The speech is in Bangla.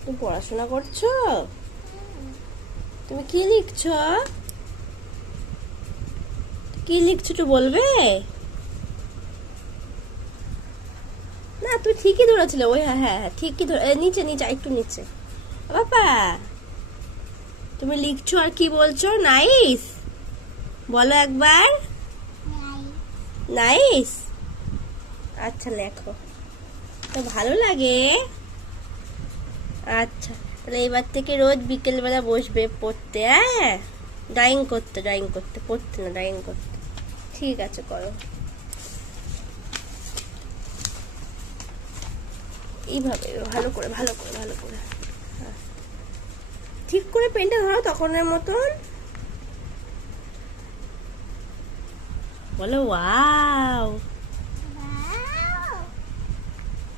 তুমি পড়াশোনা করছো? তুমি কি লিখছো? কি লিখছো একটু বলবে? না তুই ঠিকই ধরেছিলে। ওই হ্যাঁ হ্যাঁ হ্যাঁ ঠিকই ধরে নিচে নিচে একটু নিচে। বাবা তুমি লিখছো আর কি বলছো? নাইস বলো একবার। নাইস। আচ্ছা লেখো তো ভালো লাগে। আচ্ছা তাহলে এবার থেকে রোজ বিকেলবেলা বসবে পড়তে, হ্যাঁ? ড্রয়িং করতে, ড্রয়িং করতে, পড়তে না, ড্রয়িং করতে। ঠিক আছে করো এইভাবে, ভালো করে ভালো করে ভালো করে। হ্যাঁ। ঠিক করে পেনটা ধরো তখনের মতন। বলো ওয়াও।